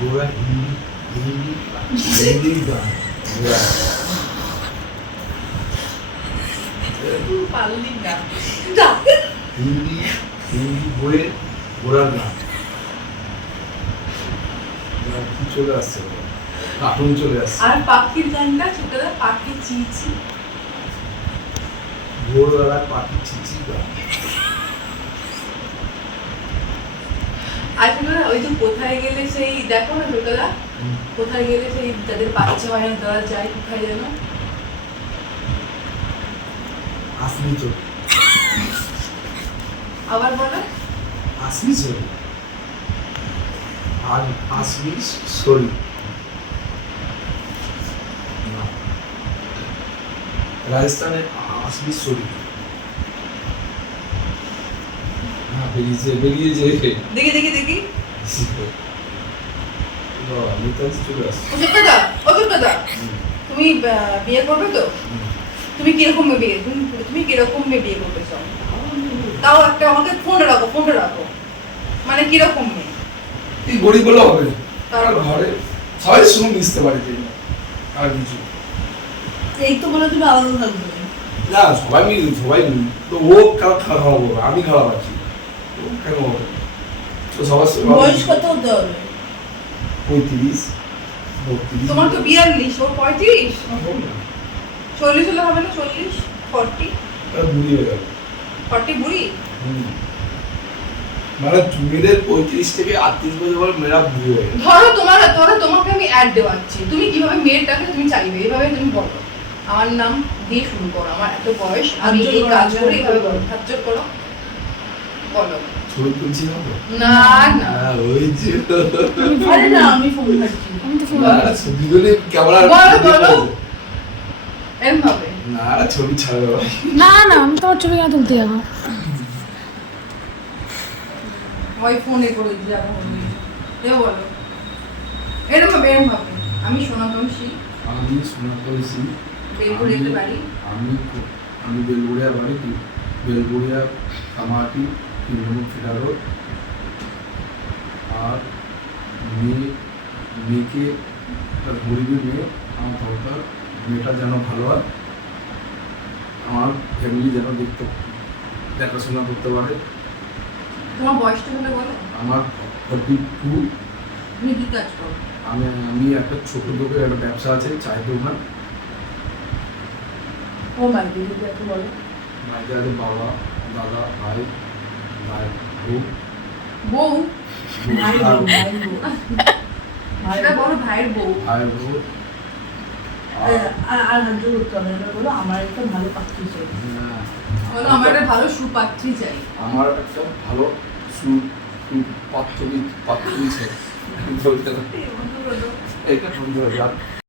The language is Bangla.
গোড়া হিন্দি হিন্দি হিন্দি গান গোড়া পারলি না হিন্দি হিন্দি বইয়ের গোড়ার গান কি চলে আসছে কার্টুন চলে আসছে আর পাখির গানটা ছোটবেলা পাখি চিচি ভোরবেলা পাখি চিচি গান আসলে ওই যে কোথায় গেলে সেই দেখো না ছোটবেলা কোথায় গেলে সেই যাদের বাচ্চা হয় না তারা যায় কোথায় যেন আসমি চোখ আবার বলো আসমি চোখ আর আসমি শরীর রাজস্থানের আসমি শরীর হ্যাঁ বেরিয়েছে দেখি দেখি দেখি নেতাজি চলে আসছে অসুখ দাদা তুমি বিয়ে করবে তো তুমি কিরকম বিয়ে তুমি কিরকম বিয়ে করতে চাও তাও একটা আমাকে ফোনটা রাখো মানে কিরকম মেয়ে এই গরিব বলে হবে তার আর ঘরে সবাই শুনে মিশতে পারি আর কিছু এই তো বলে তুমি আলাদা থাকবে না সবাই তো ও খারাপ হবে আমি খারাপ আছি ও কেন হবে তো সবার বয়স কত হতে হবে 35 32 তোমার তো 42 ওর 35 40 হলে হবে না 40 40 বুড়ি হয়ে গেল 40 বুড়ি মানে মেয়েদের 35 থেকে 38 বছর পর মেয়েরা বুড়ি হয়ে গেল ধরো তোমাকে আমি অ্যাড দেওয়াচ্ছি তুমি কিভাবে মেয়েটাকে তুমি চাইবে এইভাবে তুমি বলো আমার নাম দিয়ে শুরু করো আমার এত বয়স আমি এই কাজ করি এইভাবে বলো হাতজোর করো বলো ছবি তুলছি না তো না না ওই যে আরে না আমি ফোন করছি আমি তো ফোন ছবি তুলে ক্যামেরা বলো এম হবে না ছবি ছাড়া না না আমি তোমার ছবি কেন তুলতে যাবো ওই ফোনে করে যাবো দেও বলো এরকম হবে আমি সোনাতমশী আমি শোনা করেছি বেলগুড়িয়াতে বাড়ি আমি বেলগুড়িয়া বাড়ি বেলগুড়িয়া কামাটি তৃণমূল ফেরারো আর মেয়েকে একটা গরিবের মেয়ে আমার দরকার মেয়েটা যেন ভালো হয় আমার ফ্যামিলি যেন দেখাশোনা করতে পারে তোমার বয়সটা হলে বলো আমার 42 তুমি কি কাজ করো আমি একটা ছোট দোকানে একটা ব্যবসা আছে চায়ের দোকান ও মাই দিদি একটু বলো বাড়িতে আছে বাবা দাদা ভাই বউ বউ ভাইয়ের সেটা বলো ভাইয়ের বউ বউ আর হাজু করতে হবে না বলো আমার একটা ভালো পাত্রী চাই হ্যাঁ, বলো আমার একটা ভালো সুপাত্রী চাই আমার একটা ভালো পাত্রী চাই এটা বন্ধু